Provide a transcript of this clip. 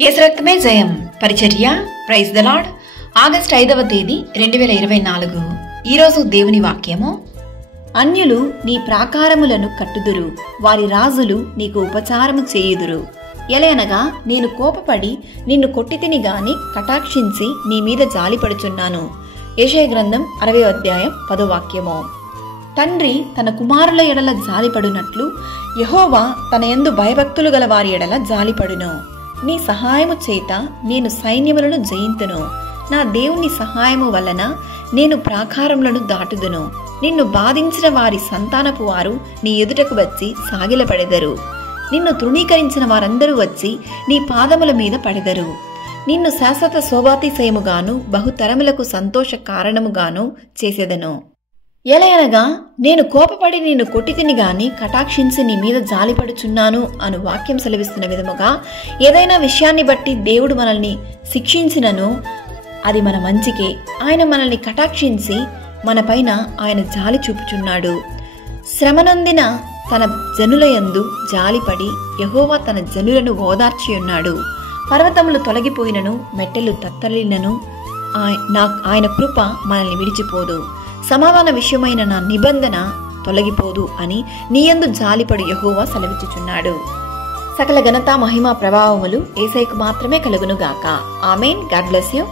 యేసు రక్తమే జయం పరిచర్య ప్రైజ్ ద లార్డ్. ఆగస్టు 5వ తేదీ 2024. ఈరోజు దేవుని వాక్యము: అన్యులు నీ ప్రాకారములను కట్టుదురు, వారి రాజులు నీకు ఉపచారము చేయుదురు. ఎలయనగా నేను కోపపడి నిన్ను కొట్టితిని గాని కటాక్షించి నీ మీద జాలిపడుచున్నాను. యెషయా గ్రంథం 60వ అధ్యాయం 10వ వాక్యము. తండ్రి తన కుమారుల ఎడల జాలిపడునట్లు యెహోవా తన యందు భయభక్తులు గల వారి ఎడల జాలిపడును. నీ సహాయము చేత నేను సైన్యములను జయింతును. నా దేవుని సహాయము వలన నేను ప్రాకారములను దాటుదును. నిన్ను బాధించిన వారి సంతానపు వారు నీ ఎదుటకు వచ్చి సాగిలపడెదరు. నిన్ను తృణీకరించిన వారందరూ వచ్చి నీ పాదముల మీద పడెదరు. నిన్ను శాశ్వత శోభాతిశయముగాను బహుతరములకు సంతోష కారణముగాను చేసేదను. ఎలయనగా నేను కోపపడి నిన్ను కొట్టితిని గాని కటాక్షించి నీ మీద జాలిపడుచున్నాను అను వాక్యం సెలవిస్తున్న విధముగా ఏదైనా విషయాన్ని బట్టి దేవుడు మనల్ని శిక్షించినను అది మన మంచికే. ఆయన మనల్ని కటాక్షించి మన పైన ఆయన జాలి చూపుచున్నాడు. శ్రమనందిన తన జనులయందు జాలిపడి యెహోవా తన జనులను ఓదార్చి ఉన్నాడు. పర్వతములు తొలగిపోయినను మెట్టెలు తత్తలినను ఆయన కృప మనల్ని విడిచిపోదు. సమాధాన విషయమైన నా నిబంధన తొలగిపోదు అని నీయందు జాలిపడి యెహోవా సెలవిచ్చుచున్నాడు. సకల ఘనత మహిమ ప్రభావములు యేసయ్యకు మాత్రమే కలుగునుగాక. ఆమేన్. God bless you.